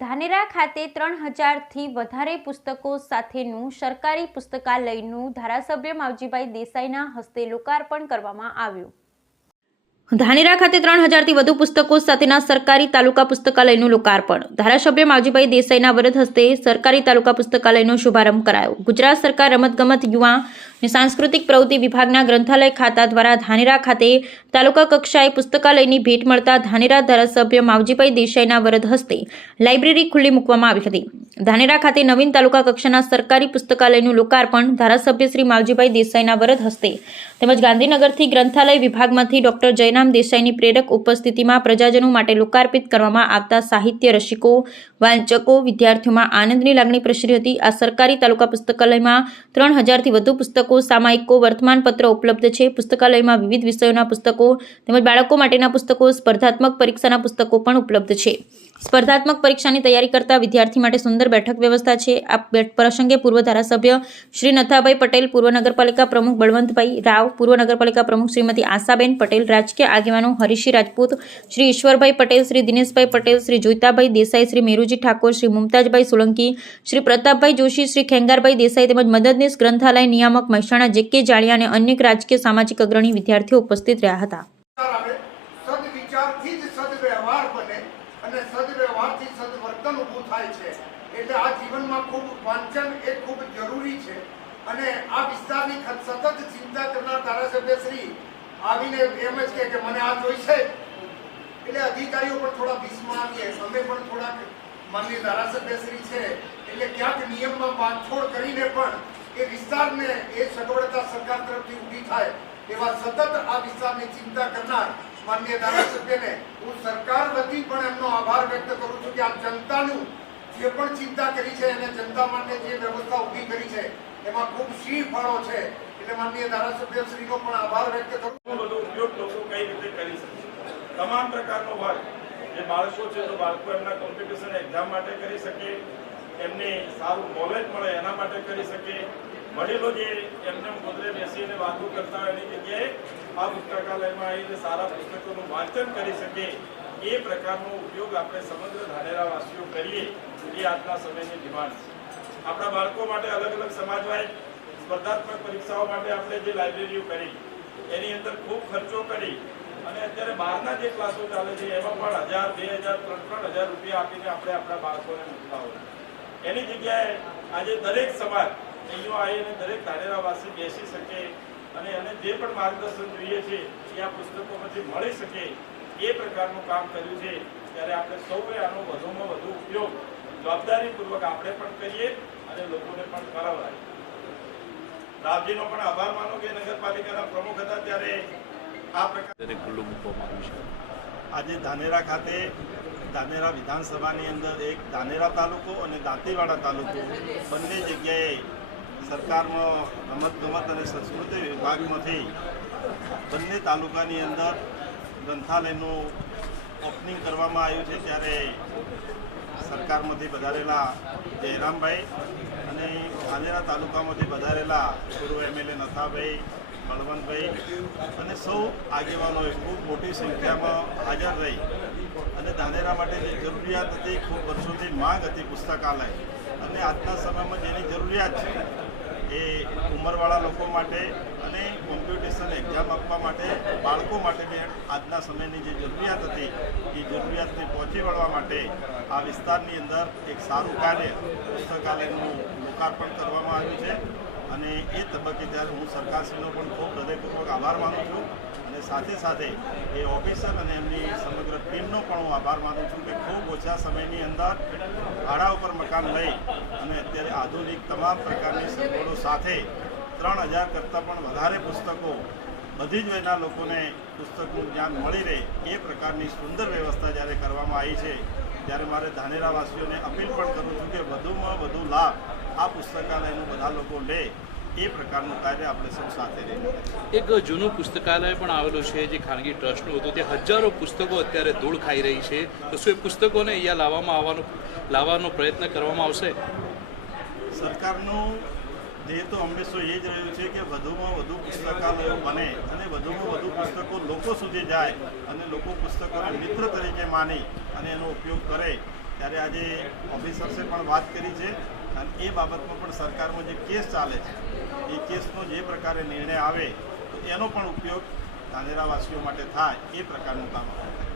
ધાનેરા ખાતે ત્રણ હજારથી વધારે પુસ્તકો સાથેનું સરકારી પુસ્તકાલયનું ધારાસભ્ય માવજીભાઈ દેસાઈના હસ્તે લોકાર્પણ કરવામાં આવ્યું. ધાનેરા ખાતે ત્રણ હજારથી વધુ પુસ્તકો સાથેના સરકારી તાલુકા પુસ્તકાલયનું લોકાર્પણ. ધારાસભ્ય માવજીભાઈ દેસાઈના વરદ હસ્તે સરકારી તાલુકા પુસ્તકાલયનો શુભારંભ કરાયો. ગુજરાત સરકાર રમતગમત યુવા અને સાંસ્કૃતિક પ્રવૃત્તિ વિભાગના ગ્રંથાલય ખાતા દ્વારા ધાનેરા ખાતે તાલુકા કક્ષાએ પુસ્તકાલયની ભેટ મળતા ધાનેરા ધારાસભ્ય માવજીભાઈ દેસાઈના વરદ હસ્તે લાઇબ્રેરી ખુલ્લી મૂકવામાં આવી હતી. ધાનેરા ખાતે નવીન તાલુકા કક્ષાના સરકારી પુસ્તકાલયનું લોકાર્પણ ધારાસભ્ય શ્રી માવજીભાઈ દેસાઈના વરદ હસ્તે તેમજ ગાંધીનગરથી ગ્રંથાલય વિભાગમાંથી ડોક્ટર જયરામ દેસાઈની પ્રેરક ઉપસ્થિતિમાં પ્રજાજનો માટે લોકાર્પિત કરવામાં આવતા સાહિત્ય રસિકો, વાંચકો, વિદ્યાર્થીઓમાં આનંદની લાગણી પ્રસરી હતી. આ સરકારી તાલુકા પુસ્તકાલયમાં ત્રણ હજારથી વધુ પુસ્તકો સામાયિકો, વર્તમાનપત્ર ઉપલબ્ધ છે. પુસ્તકાલયમાં વિવિધ વિષયોના પુસ્તકો તેમજ બાળકો માટેના પુસ્તકો, સ્પર્ધાત્મક પરીક્ષાના પુસ્તકો પણ ઉપલબ્ધ છે. સ્પર્ધાત્મક પરીક્ષાની તૈયારી કરતા વિદ્યાર્થી માટે સુંદર બેઠક વ્યવસ્થા છે. આ પ્રસંગે પૂર્વ ધારાસભ્ય શ્રી નથાભાઈ પટેલ, પૂર્વ નગરપાલિકા પ્રમુખ બળવંતભાઈ રાવ, પૂર્વ નગરપાલિકા પ્રમુખ શ્રીમતી આશાબેન પટેલ, રાજકીય આગેવાનો હરીશી રાજપૂત, શ્રી ઈશ્વરભાઈ પટેલ, શ્રી દિનેશભાઈ પટેલ, શ્રી જોઈતાભાઈ દેસાઈ, શ્રી મેરુજી ઠાકોર, શ્રી મુમતાજભાઈ સોલંકી, શ્રી પ્રતાપભાઈ જોશી, શ્રી ખેંગારભાઈ દેસાઈ તેમજ મદદનીશ ગ્રંથાલય નિયામક મહેસાણા, જે કે જાળિયા અને અનેક રાજકીય સામાજિક અગ્રણી વિદ્યાર્થીઓ ઉપસ્થિત રહ્યા હતા. અને સદવ્યવહારથી સદવર્તન ઊભું થાય છે. એટલે આ જીવનમાં ખૂબ વાંચન એ ખૂબ જરૂરી છે. અને આ વિસ્તારની સતત ચિંતા કરનાર ધારાસભ્ય આવીને એમ જ કે મને આ જોઈશે. એટલે અધિકારીઓ પણ થોડા ભીસમાં આવીએ. અમે પણ થોડાક માનની ધારાસભ્ય શ્રી છે. એટલે ક્યાંક નિયમમાં બાંધછોડ કરીને પણ એ વિસ્તારને એ સગવડતા સરકાર તરફથી ઊભી થાય એવા સતત આ વિસ્તારની ચિંતા કરનાર માનનીય ધારાસભ્યને હું સરકાર વતી પણ એમનો આભાર વ્યક્ત કરું છું કે આ જનતાનું જે પણ ચિંતા કરી છે અને જનતા માટે જે વ્યવસ્થા ઊભી કરી છે, એમાં ખૂબ શી ફળો છે. એટલે માનનીય ધારાસભ્ય શ્રીનો પણ આભાર વ્યક્ત કરું. બધો ઉપયોગ લોકો કઈ રીતે કરી શકે તમામ પ્રકારનો વર્ગ જે બાળકો છે તો બાળકો એમના કોમ્પિટિશન એક્ઝામ માટે કરી શકે, એમને સારું નોલેજ મળે એના માટે કરી શકે. વડીલો જે એમને ગોદરે બેસીને વાતો કરતા હોય એની જગ્યાએ આ પુસ્તકાલયમાં આવીને સારા પુસ્તકોનું વાંચન કરી શકે. એ પ્રકારનો ઉપયોગ આપણે સમગ્ર ધાનેરાવાસીઓ કરીએ એ આજના સમયની ડિમાન્ડ છે. આપણા બાળકો માટે અલગ અલગ સમાજવાય સ્પર્ધાત્મક પરીક્ષાઓ માટે આપણે જે લાઇબ્રેરીઓ કરી, એની અંદર ખૂબ ખર્ચો કરી અને અત્યારે બહારના જે ક્લાસો ચાલે છે, એમાં પણ હજાર, બે હજાર, ત્રણ ત્રણ હજાર રૂપિયા આપીને આપણે આપણા બાળકોને મૂકતા એની જગ્યાએ આજે દરેક સમાજ અહીંયા આવીને દરેક ધાનેરાવાસી બેસી શકે અને એને જે પણ માર્ગદર્શન જોઈએ છે, એ આ પુસ્તકોમાંથી મળી શકે એ પ્રકારનું કામ કર્યું છે ત્યારે આપણે સૌએ આનો વધુમાં વધુ ઉપયોગ જવાબદારીપૂર્વક આપણે પણ કરીએ અને લોકોને પણ કરાવડાય રાવજીનો પણ આભાર માનો કે નગરપાલિકાના પ્રમુખ હતા ત્યારે આ પ્રકારે ખુલ્લું મૂકવામાં આવ્યું છે. આજે ધાનેરા ખાતે ધાનેરા વિધાનસભાની અંદર એક ધાનેરા તાલુકો અને દાંતીવાડા તાલુકો બંને જગ્યાએ સરકારમાં રમતગમત અને સંસ્કૃતિ વિભાગમાંથી બંને તાલુકાની અંદર ગ્રંથાલયનું ઓપનિંગ કરવામાં આવ્યું છે ત્યારે સરકારમાંથી વધારેલા જયરામભાઈ અને ધાનેરા તાલુકામાંથી વધારેલા પૂર્વ એમએલએ નથાભાઈ, બળવંતભાઈ અને સૌ આગેવાનોએ ખૂબ મોટી સંખ્યામાં હાજર રહી. અને ધાનેરા માટે જે જરૂરિયાત હતી, ખૂબ વર્ષોથી માંગ હતી પુસ્તકાલય અને આજના સમયમાં જેની જરૂરિયાત છે એ ઉંમરવાળા લોકો માટે અને કોમ્પિટિશન એક્ઝામ આપવા માટે બાળકો માટે પણ આજના સમયની જે જરૂરિયાત હતી, એ જરૂરિયાતને પહોંચી વળવા માટે આ વિસ્તારની અંદર એક સારું કાર્ય પુસ્તકાલયનું લોકાર્પણ કરવામાં આવ્યું છે. અને એ તબક્કે ત્યારે હું સરકારશ્રીનો પણ ખૂબ હૃદયપૂર્વક આભાર માનું છું અને સાથે સાથે એ ઓફિસર અને એમની સમગ્ર ટીમનો પણ હું આભાર માનું છું કે ખૂબ ઓછા સમયની અંદર ભાડા ઉપર મકાન લઈ અને અત્યારે આધુનિક તમામ પ્રકારની સગવડો સાથે ત્રણ હજાર કરતાં પણ વધારે પુસ્તકો બધી જ વયના લોકોને પુસ્તકનું જ્ઞાન મળી રહે એ પ્રકારની સુંદર વ્યવસ્થા જ્યારે કરવામાં આવી છે, ત્યારે મારે ધાનેરાવાસીઓને અપીલ પણ કરું છું કે વધુમાં વધુ લાભ આ પુસ્તકાલયનું બધા લોકો લે. એ પ્રકારનું કાર્ય આપણે સૌ સાથે રહીને એક જૂનું પુસ્તકાલય પણ આવેલું છે જે ખાનગી ટ્રસ્ટનું હતું. ત્યાં હજારો પુસ્તકો અત્યારે ધૂળ ખાઈ રહી છે. તો શું એ પુસ્તકોને અહીંયા લાવવામાં આવવાનો લાવવાનો પ્રયત્ન કરવામાં આવશે? સરકારનું ધ્યેય તો હંમેશા એ જ રહ્યું છે કે વધુમાં વધુ પુસ્તકાલયો બને અને વધુમાં વધુ પુસ્તકો લોકો સુધી જાય અને લોકો પુસ્તકોને મિત્ર તરીકે માની અને એનો ઉપયોગ કરે. ત્યારે આજે ઓફિસર્સે પણ વાત કરી છે. અને એ બાબતમાં પણ સરકારમાં જે કેસ ચાલે છે, એ કેસનો જે પ્રકારે નિર્ણય આવે, તો એનો પણ ઉપયોગ ધાનેરાવાસીઓ માટે થાય, એ પ્રકારનું કામ કરીએ